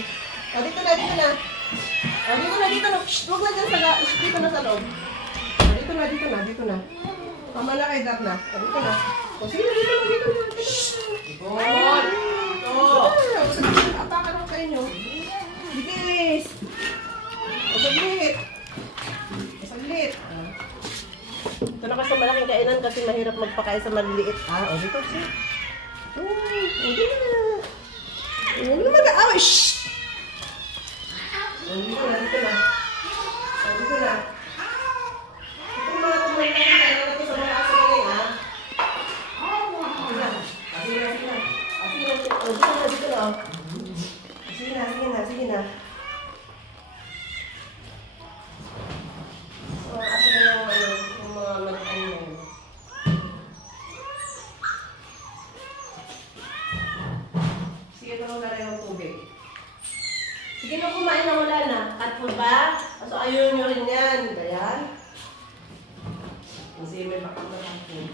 eh. O, dito na, dito na. O, dito na, dito na. Shhh, huwag na dyan sa dito na sa loob. O, dito na, dito na, dito na. Mama na kay Dark na. O, dito na. O, sige na, dito na, dito na. Shhh! Ikot! Ito! Apakan ako kayo nyo. Bilis! O, saglit! O, saglit! Ito na kasi malaking kainan kasi mahirap magpakain sa maliliit. O, dito siya. Hindi na. Huwag na mag-aaway. Shhh! Dito na, dito na. Dito na. Ito mga kumain na ito sa mga aso ngayon, ha? Sige na. Sige na, sige na. Dito na, dito na. Sige na, sige na, sige na. Aso na yung mga mag-ano yun. Sige, tulong na rin yung tubig. Sige na kumain na, wala na. Cut food ba? So ayaw nyo rin yan. Ayan. Kasi may bakang na cut food.